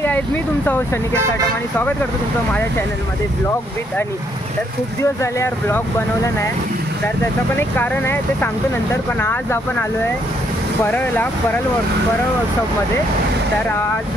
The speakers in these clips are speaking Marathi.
हाय गाईज, मी तुमचा होस्ट अनिकेत साटम आणि स्वागत करतो तुमचं माझ्या चॅनलमध्ये ब्लॉग विथ आणि. तर खूप दिवस झाले यार ब्लॉग बनवला नाही, तर त्याचं पण एक कारण आहे, ते सांगतो नंतर. पण आज आपण आलो आहे परळ वर्कशॉपमध्ये. तर आज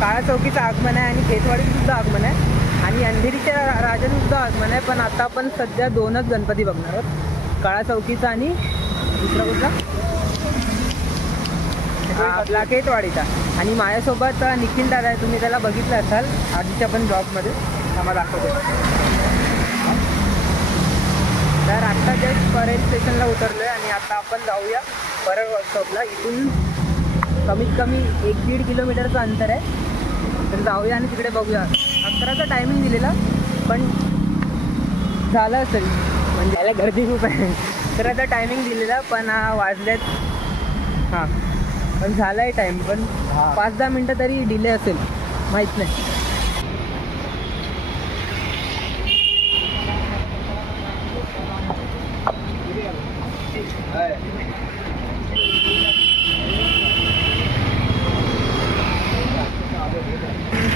काळा चौकीचं आगमन आहे आणि खेतवाडीचंसुद्धा आगमन आहे आणि अंधेरीच्या राजांचंसुद्धा आगमन आहे. पण आता आपण सध्या दोनच गणपती बघणार आहोत, काळा चौकीचा आणि दुसरा कुठला आपला खेतवाडीचा. आणि माझ्यासोबत निखिल दादा आहे, तुम्ही त्याला बघितलं असाल आधीच्या पण ब्लॉगमध्ये, आम्हाला दाखवतो. तर आत्ता जस्ट परळ स्टेशनला उतरलो आहे आणि आता आपण जाऊया परळ वर्कशॉपला. इथून कमीत कमी 1-1.5 किलोमीटरचं अंतर आहे. तर जाऊया आणि तिकडे बघूया. 11चा टायमिंग दिलेला, पण झालं असेल म्हणजे याला गर्दी खूप आहे. 11चा टायमिंग दिलेला, पण वाजल्यात हां, पण झाला आहे टाईम, पण 5-10 मिनटं तरी डिले असेल, माहीत नाही.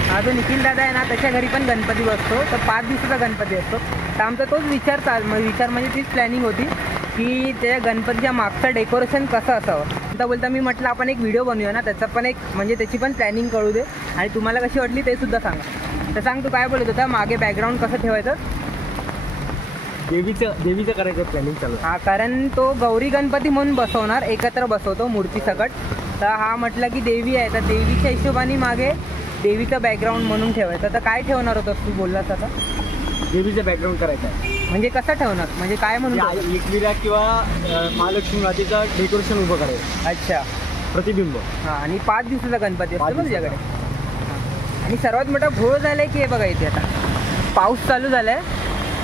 हा जो निखिल दादा आहे ना, त्याच्या घरी पण गणपती बसतो, तर 5 दिवसाचा गणपती असतो. तर आमचा तोच विचार म्हणजे तीच प्लॅनिंग होती की त्या गणपतीच्या मागचं डेकोरेशन कसं असावं. तर बोलता मी म्हटलं आपण एक व्हिडिओ बनवूया ना, त्याचा पण एक म्हणजे त्याची पण प्लॅनिंग कळू दे आणि तुम्हाला कशी वाटली ते सुद्धा सांगा. तर सांग, तू काय बोलत होता, मागे बॅकग्राऊंड कसं ठेवायचं? देवीचं करायचं प्लॅनिंग चालू. हां, कारण तो गौरी गणपती म्हणून बसवणार, एकत्र बसवतो मूर्ती सकट. तर हा म्हटलं की देवी आहे, तर देवीच्या हिशोबाने मागे देवीचं बॅकग्राऊंड म्हणून ठेवायचं. तर काय ठेवणार होतं तू बोललास आता? देवीचं बॅकग्राऊंड करायचं आहे. म्हणजे कसं ठेवणार, म्हणजे काय म्हणून? एकविरा किंवा महालक्ष्मी मातेचं डेकोरेशन उभं करायचं. अच्छा, प्रतिबिंब. हां, आणि 5 दिवसाचा गणपती असतो ना तुझ्याकडे. आणि सर्वात मोठा घोळ झाला आहे की हे बघा, इथे आता पाऊस चालू झाला आहे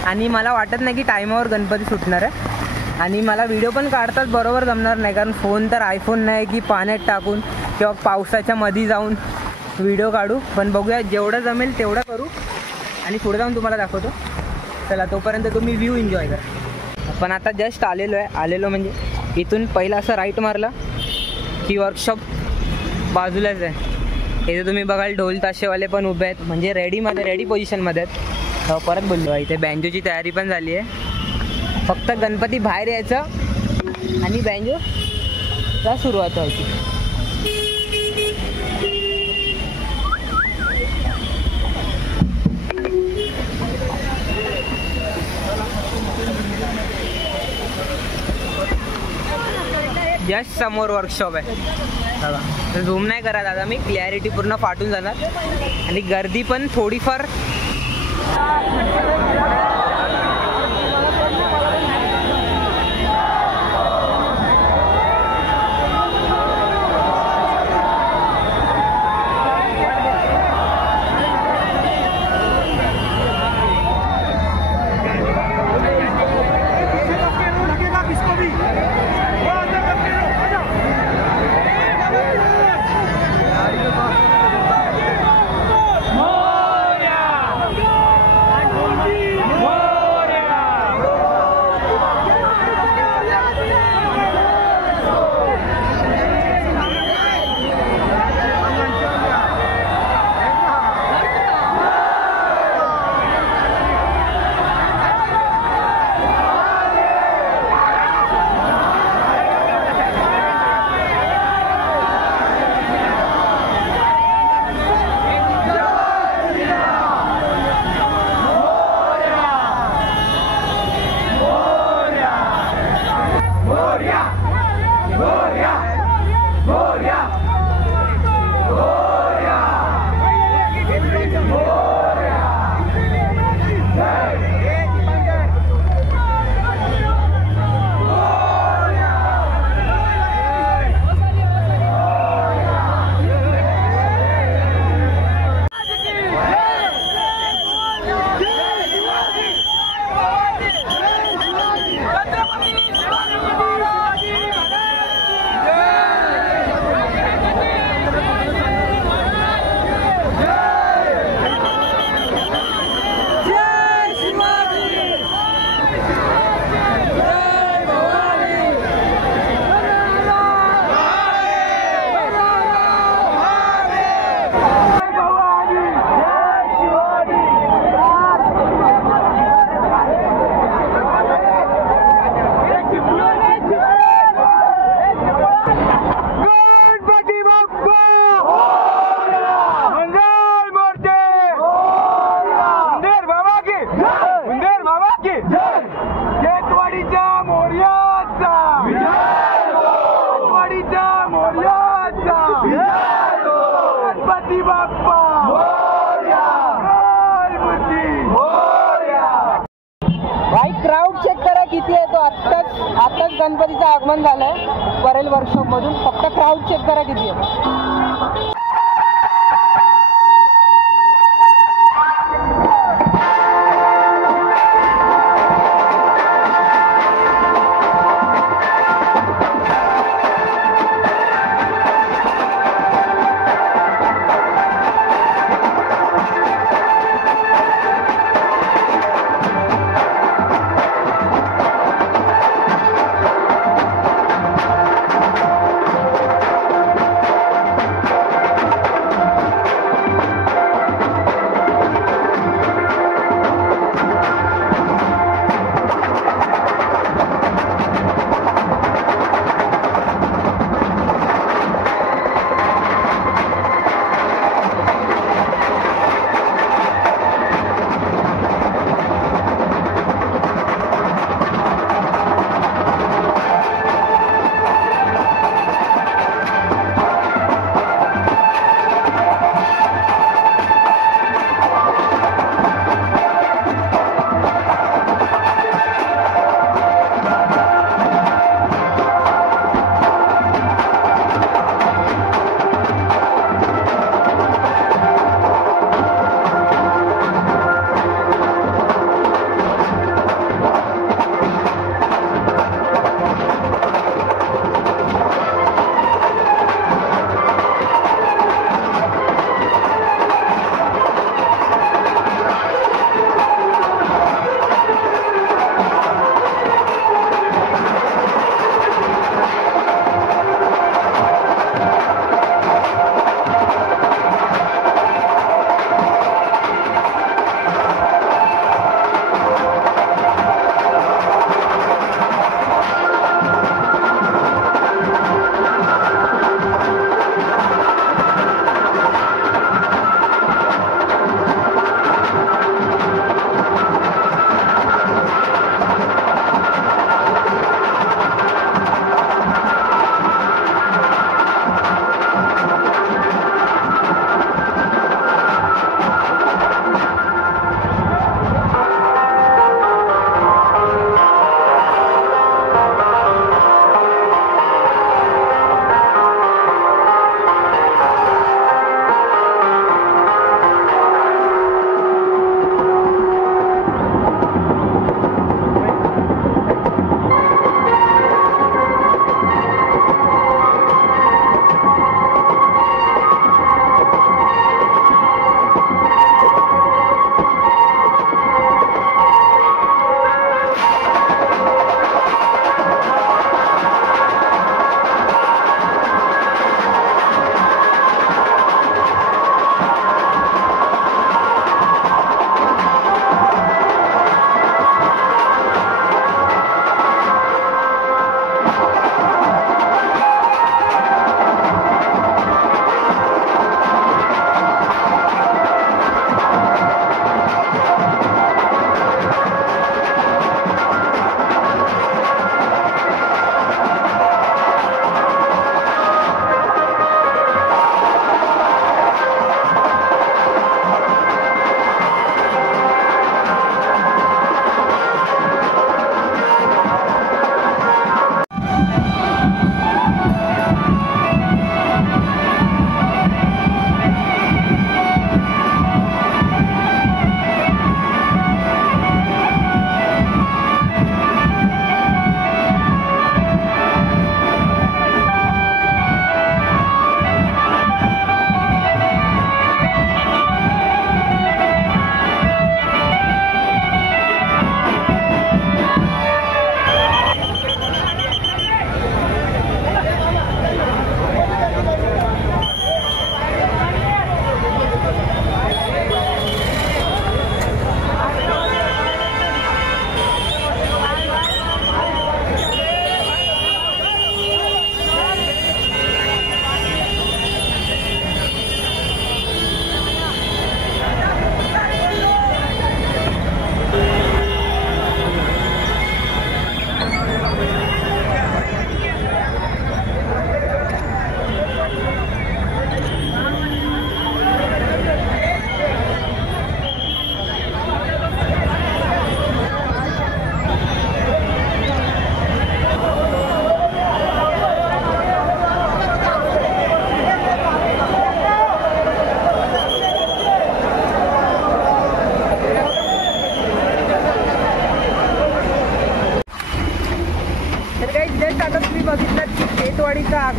आणि मला वाटत नाही की टायमावर गणपती सुटणार आहे. आणि मला व्हिडिओ पण काढताच बरोबर जमणार नाही, कारण फोन तर आयफोन नाही की पाण्यात टाकून किंवा पावसाच्या मध्ये जाऊन व्हिडिओ काढू. पण बघूया, जेवढं जमेल तेवढं करू आणि पुढे जाऊन तुम्हाला दाखवतो. चला, तोपर्यंत तुम्ही व्ह्यू एन्जॉय करा. पण आता जस्ट आलेलो म्हणजे इथून पहिला असं राईट मारला की वर्कशॉप बाजूलाच आहे. इथे तुम्ही बघाल ढोल ताशेवाले पण उभे आहेत, म्हणजे रेडी पोझिशनमध्ये आहेत. परत बोललो, इथे बँजोची तयारी पण झाली आहे. फक्त गणपती बाहेर यायचं आणि बँजोला सुरुवात व्हायची. जस्ट समोर वर्कशॉप आहे बघा. तर झूम नाही करा दादा, मी क्लॅरिटी पूर्ण फाटून जाणार. आणि गर्दी पण थोडीफार गणपतीचं आगमन झालंय परेल वर्कशॉप मधून. फक्त क्राऊड चेक करा किती आहे.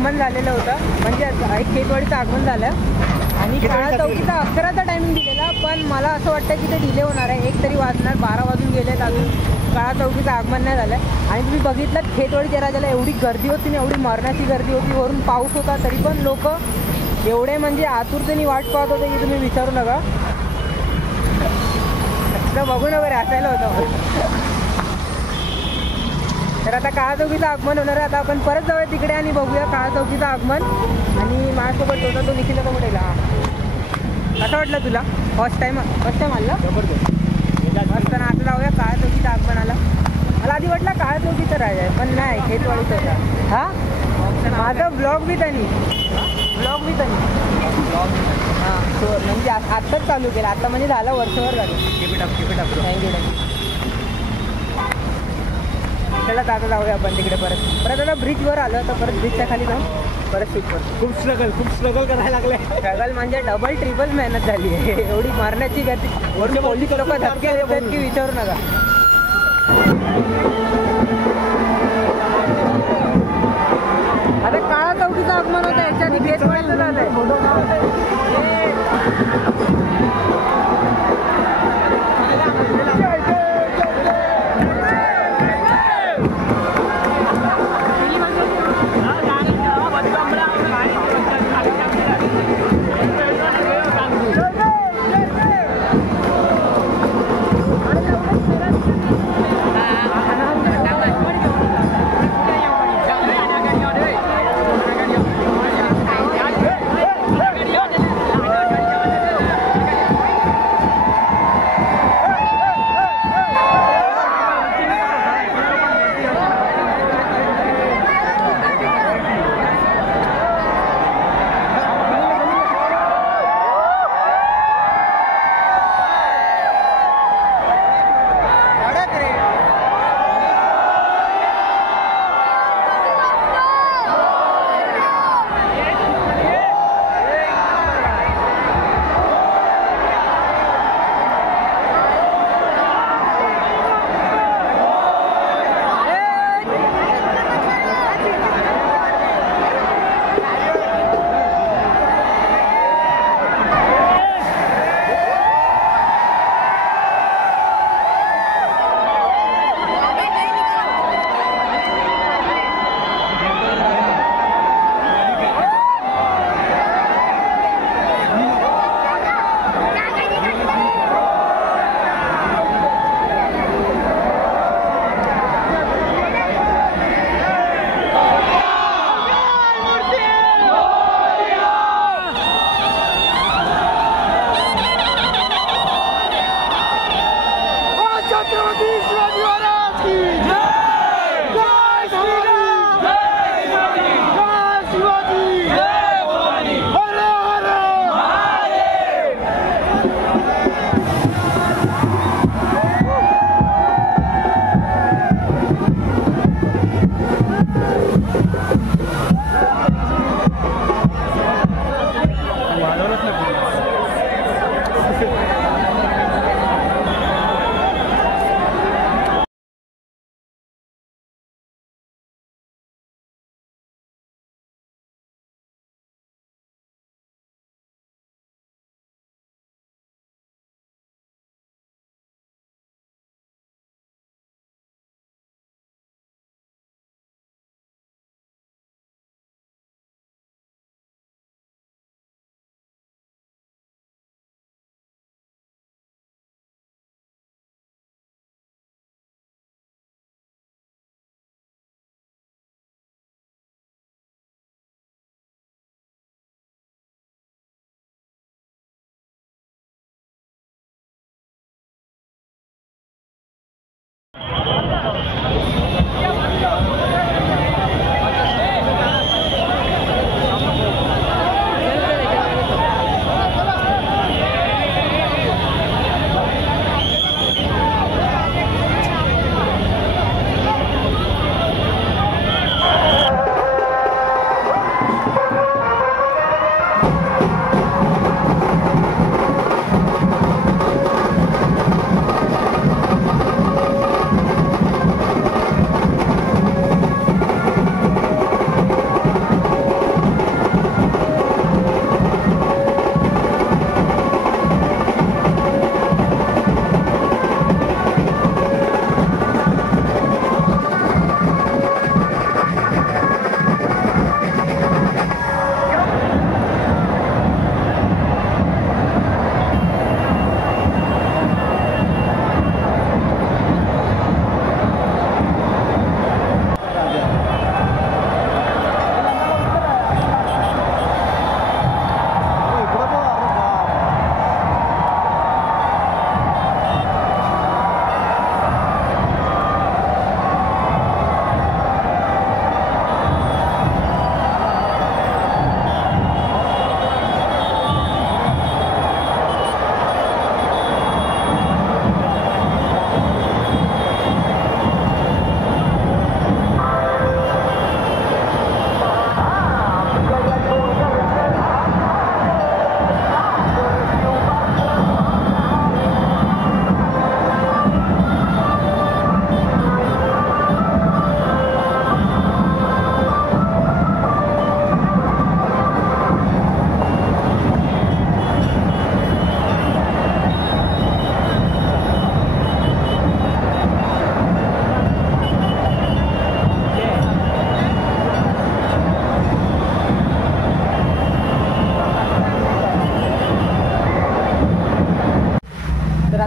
आगमन झालेलं होतं, म्हणजे एक खेतवाडीचं आगमन झालं आणि काळा चौकीचा 11चा टायमिंग दिलेला, पण मला असं वाटतं की ते डिले होणार आहे. 1 तरी वाजणार, 12 वाजून गेलेत, अजून काळा चौकीचं आगमन नाही झालं. आणि तुम्ही बघितलं खेतवाडीच्या राजाला एवढी गर्दी होती ना, एवढी मरणाची गर्दी होती, वरून पाऊस होता, तरी पण लोक एवढे म्हणजे आतुरतेने वाट पाहत होते की तुम्ही विचारू नका. बघून वगैरे असायला होतं. तर आता काळा चौकीचं आगमन होणार आहे. आता आपण परत जाऊया तिकडे आणि बघूया काळा चौकीचं आगमन. आणि माझ्यासोबत होता तो निखिल तर कुठे कसं वाटलं तुला? फर्स्ट टाइम आला जबरदस्त. मस्त ना. आता जाऊया काळा चौकीचं आगमनाला. मला आधी वाटलं काळा चौकीचं राजा आहे, पण नाही, खेतवाडीचं होता. हां, माझं ब्लॉग बी त्यांनी हां, सो म्हणजे आत्ताच चालू केलं. आता म्हणजे झालं, वर्षभर झालं. थँक्यू. चला आता जाऊया आपण तिकडे परत आता ब्रिजवर आलं तर परत ब्रिजच्या खाली जाऊन परत शूट करतो. खूप स्ट्रगल करायला लागले. स्ट्रगल म्हणजे डबल ट्रिपल मेहनत झाली आहे. एवढी मारण्याची गर्दी, वरून पोलीस लोक धक्के देतात की विचारू नका. अरे काळा चौकीचं आगमन होतं, याच्याने गेट पडायचं झालंय.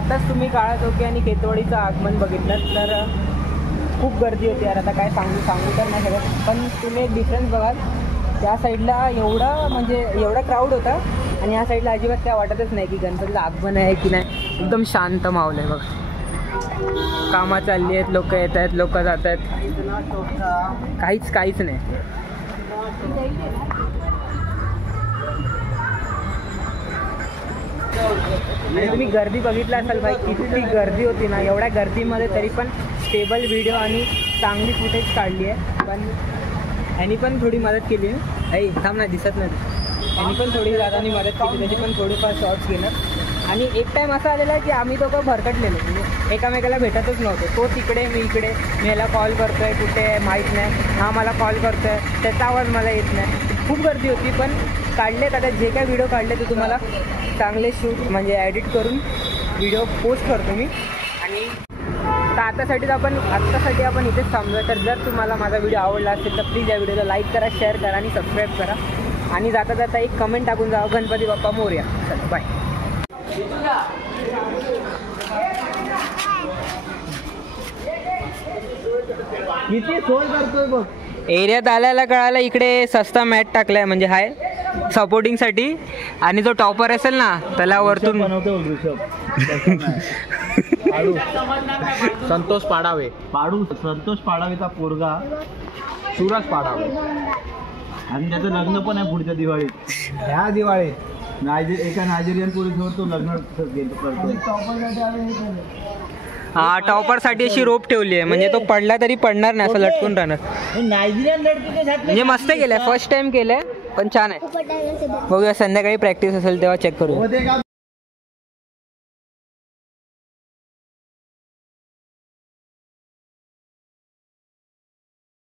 आताच तुम्ही काळा चौकी आणि केतवाडीचं आगमन बघितलं तर खूप गर्दी होती यार. आता काय सांगू तर नाही शकत, पण तुम्ही एक डिफरन्स बघाल. त्या साईडला एवढा क्राऊड होता आणि ह्या साईडला अजिबात काय वाटतच नाही की गणपतीचं आगमन आहे की नाही. एकदम शांत माहोल आहे बघा. कामं चालली आहेत, लोक येत आहेत, लोक जात आहेत, काहीच नाही. आणि तुम्ही गर्दी बघितला असाल भाई, किती गर्दी होती ना. एवढ्या गर्दीमध्ये तरी पण स्टेबल व्हिडिओ आणि चांगली फुटेज काढली आहे. पण ह्यानी पण थोडी मदत केली आहे. ऐ थांब ना, दिसत नाही. ह्यानी पण थोडी दादानी मदत केली, त्याची पण थोडीफार शॉर्ट्स घेणार. आणि एक टाईम असा आलेला आहे की आम्ही दोघं भरकटलेलो, म्हणजे एकामेकाला भेटतच नव्हतो. तो तिकडे, मी इकडे. मी ह्याला कॉल करतो आहे, कुठे माहीत नाही. हा मला कॉल करतो आहे, त्याचा आवाज मला येत नाही. खूप गर्दी होती, पण काढलेत. आता जे काय व्हिडिओ काढले ते तुम्हाला चांगले शूट म्हणजे एडिट करून व्हिडिओ पोस्ट करतो मी. आणि तर आत्तासाठी आपण इथेच थांबलो. तर जर तुम्हाला माझा व्हिडिओ आवडला असेल तर प्लीज या व्हिडिओला लाईक करा, शेअर करा आणि सबस्क्राईब करा. आणि जाता एक कमेंट टाकून जावं, गणपती बाप्पा मोरया. चला बाय. किती सोय करतोय बघ. एरियात आल्याला कळालं इकडे सस्ता मॅट टाकलाय, म्हणजे हाय सपोर्टिंगसाठी. आणि जो टॉपर असेल ना त्याला वरतून संतोष पाडावे संतोष पाडावेचा पोरगा सुरज पाडावे. आणि त्याचं लग्न पण आहे पुढच्या दिवाळीत. ह्या दिवाळीत एका नायजेरियन पोरीसोबत तो लग्न करतो. हा, टॉपरसाठी अशी रोप ठेवली आहे, म्हणजे तो पडला तरी पडणार नाही, असं लटकून राहणार. नायजेरियन लड़की के साथ म्हणजे मस्त केलंय, फर्स्ट टाइम केलंय, पण छान आहे. बघूया संध्याकाळी प्रॅक्टिस असेल तेव्हा चेक करू.